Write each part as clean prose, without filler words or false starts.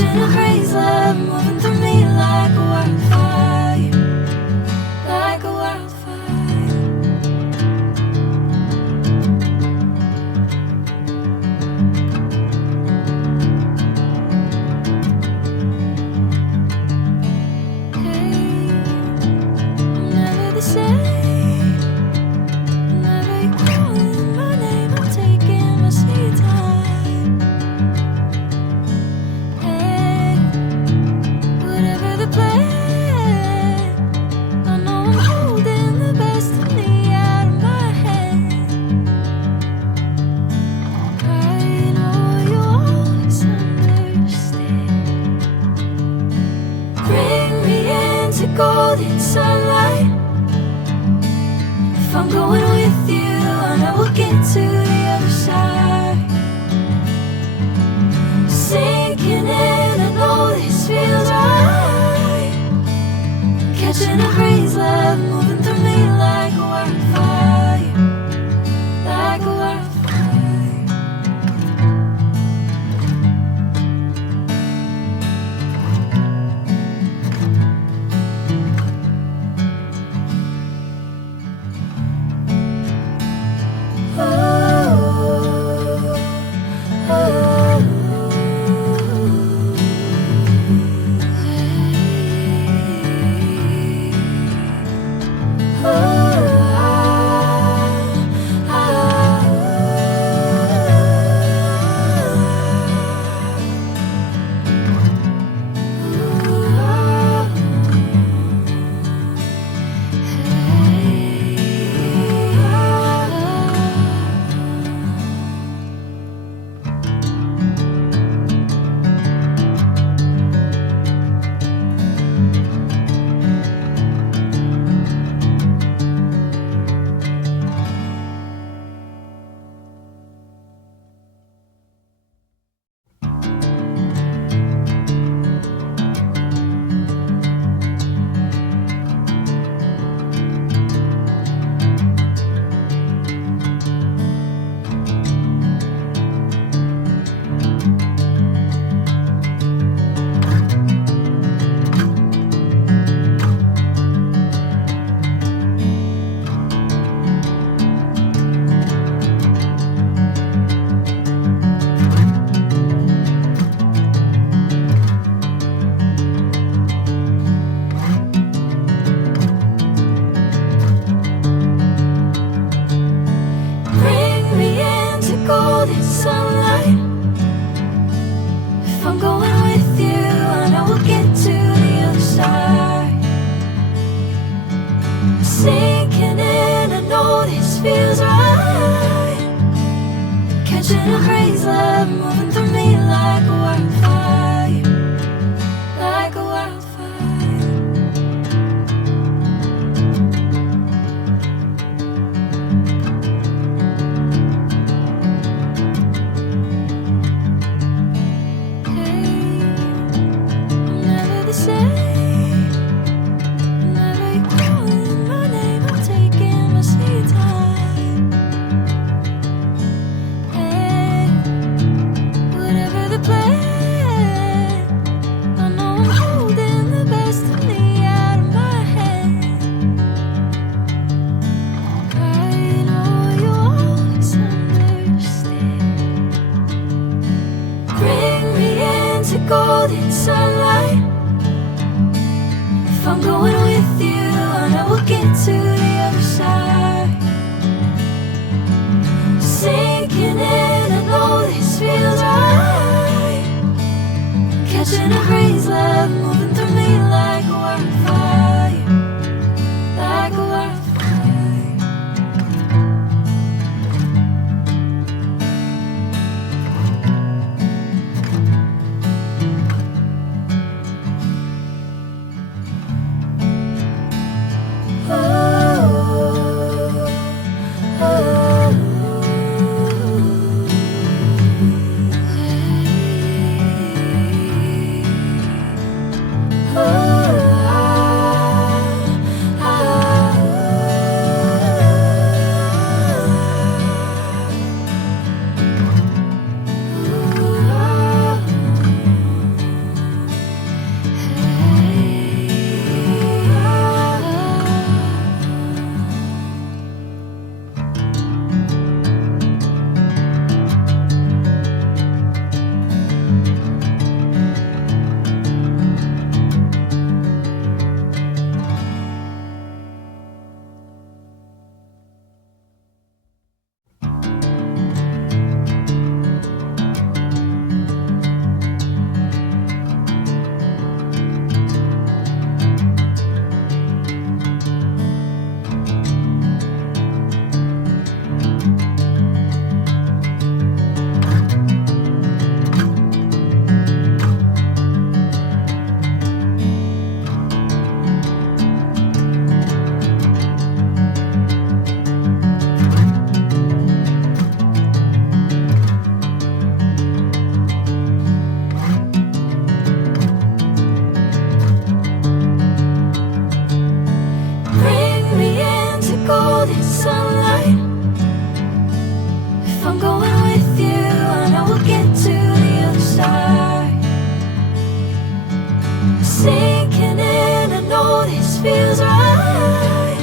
catching a crazy love moving through me like a wildfire, like a wildfire. Hey, I'm never the same. Whenever you're calling my name, I'm taking my sweet time. Hey, whatever the plan, I know I'm holding the best of me out of my hand. I know you always understand. Bring me into golden sunlight. If I'm going with you, I know we'll get to the other side. Sinking in, I know this feels right. Catching a crazy love moving through me like a wildfire, like a wildfire. Bring me into golden sunlight. If I'm going with you, I know we'll get to the other side. Sinking in, I know this feels right. Catching a crazy love moving through me like a wildfire, like a wildfire. Hey, I'm never the same. Whenever you're calling my name, I'm taking my sweet time. Hey, whatever the plan, I know I'm holding the best of me out of my hand. I know you always understand. Bring me into golden sunlight. If I'm going with you, I know we'll get to the other side. Sinking in, I know this feels right. Catching a crazy love moving through me like a wildfire, like a wildfire. Oh. feels right.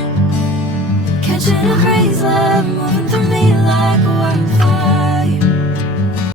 Catching a crazy love moving through me like a wildfire.